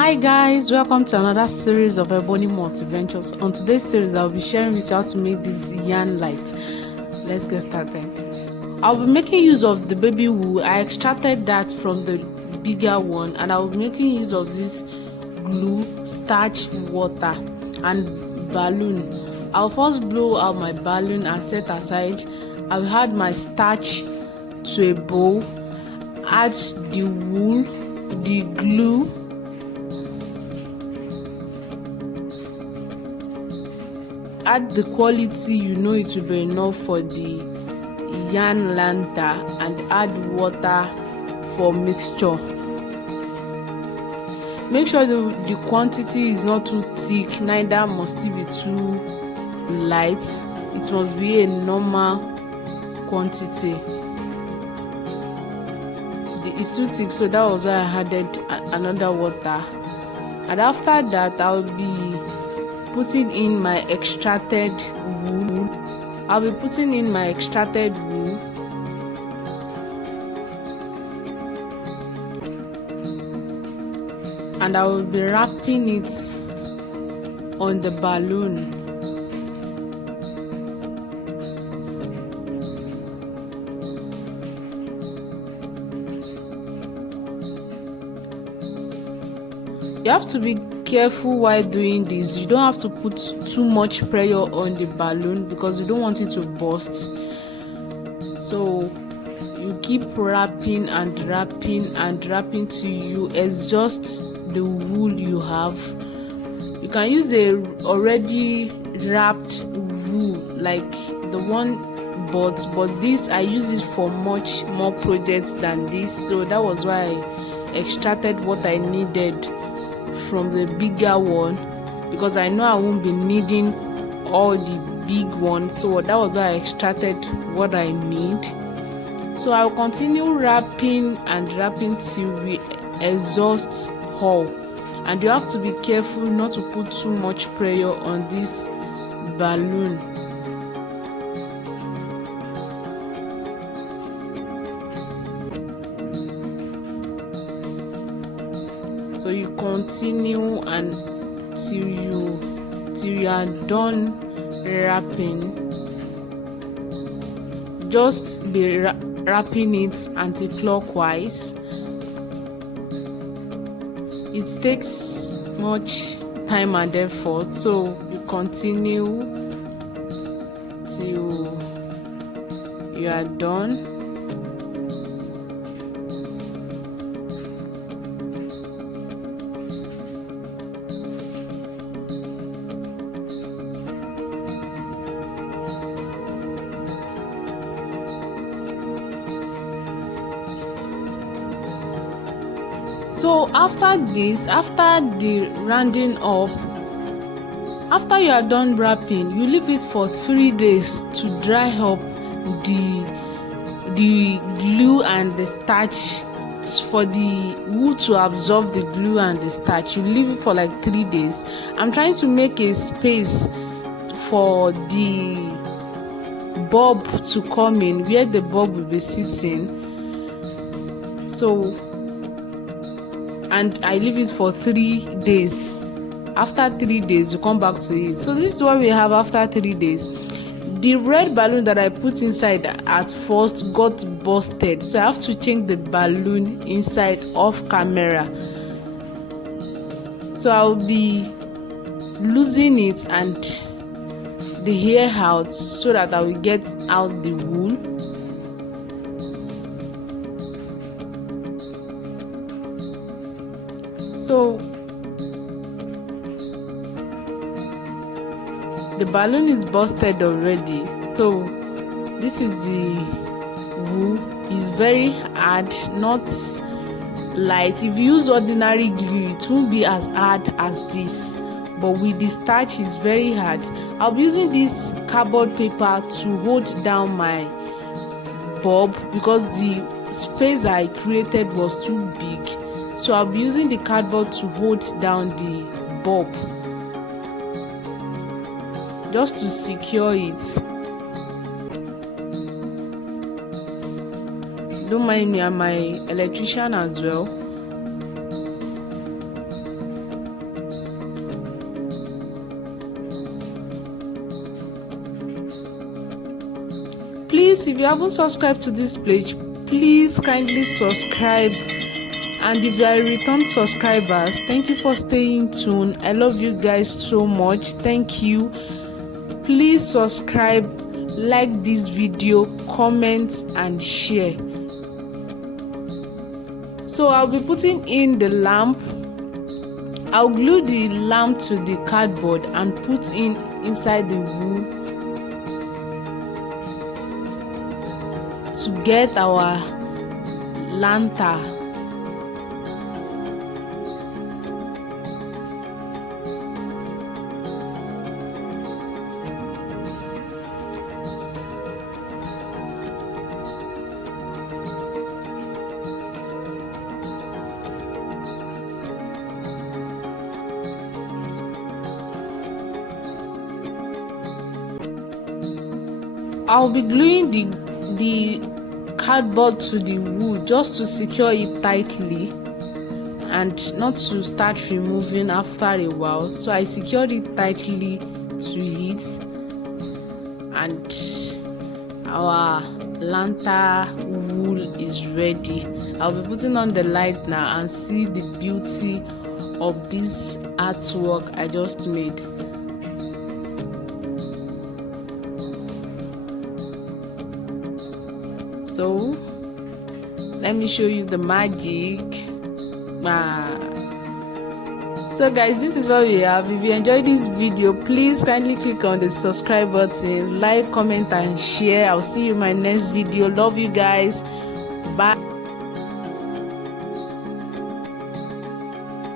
Hi guys, welcome to another series of Ebony Multiventures. On today's series, I'll be sharing with you how to make this yarn light. Let's get started. I'll be making use of the baby wool. I extracted that from the bigger one, and I'll be making use of this glue, starch, water, and balloon. I'll first blow out my balloon and set aside. I'll add my starch to a bowl, add the wool, the glue, add the quality you know it will be enough for the yarn lantern, and add water for mixture. Make sure the quantity is not too thick, neither must it be too light. It must be a normal quantity. It's too thick, so that was why I added another water. And after that, I'll be putting in my extracted wool. And I will be wrapping it on the balloon. You have to be careful while doing this. You don't have to put too much pressure on the balloon because you don't want it to burst. So you keep wrapping and wrapping and wrapping till you exhaust the wool you have. You can use a already wrapped wool like the one, but this I use it for much more projects than this, so that was why I extracted what I needed from the bigger one, because I know I won't be needing all the big ones, so that was why I extracted what I need. So I'll continue wrapping and wrapping till we exhaust all, and you have to be careful not to put too much pressure on this balloon. So you continue until you are done wrapping. Just be wrapping it anti-clockwise. It takes much time and effort, so you continue till you are done. So after this, after the rounding up, after you are done wrapping, you leave it for 3 days to dry up the glue and the starch, for the wool to absorb the glue and the starch. You leave it for like 3 days. I'm trying to make a space for the bulb to come in, where the bulb will be sitting. So and I leave it for 3 days. After 3 days, you come back to it. So this is what we have after 3 days. The red balloon that I put inside at first got busted, so I have to change the balloon inside off camera. So I'll be losing it and the hair out so that I will get out the wool. So the balloon is busted already. So this is the wool. It's very hard, not light. If you use ordinary glue, it won't be as hard as this, but with the starch it's very hard. I'll be using this cardboard paper to hold down my bulb because the space I created was too big. So I'll be using the cardboard to hold down the bulb, just to secure it. Don't mind me, I'm my electrician as well. Please, if you haven't subscribed to this page, please kindly subscribe. And if you are a return subscribers, thank you for staying tuned. I love you guys so much. Thank you. Please subscribe, like this video, comment and share. So I'll be putting in the lamp. I'll glue the lamp to the cardboard and put inside the wool to get our lantern. I'll be gluing the cardboard to the wool just to secure it tightly and not to start removing after a while. So I secured it tightly to it, and our lantern wool is ready. I'll be putting on the light now and see the beauty of this artwork I just made. So let me show you the magic. So guys, this is what we have. If you enjoyed this video, please kindly click on the subscribe button, like, comment and share. I'll see you in my next video. Love you guys. Bye.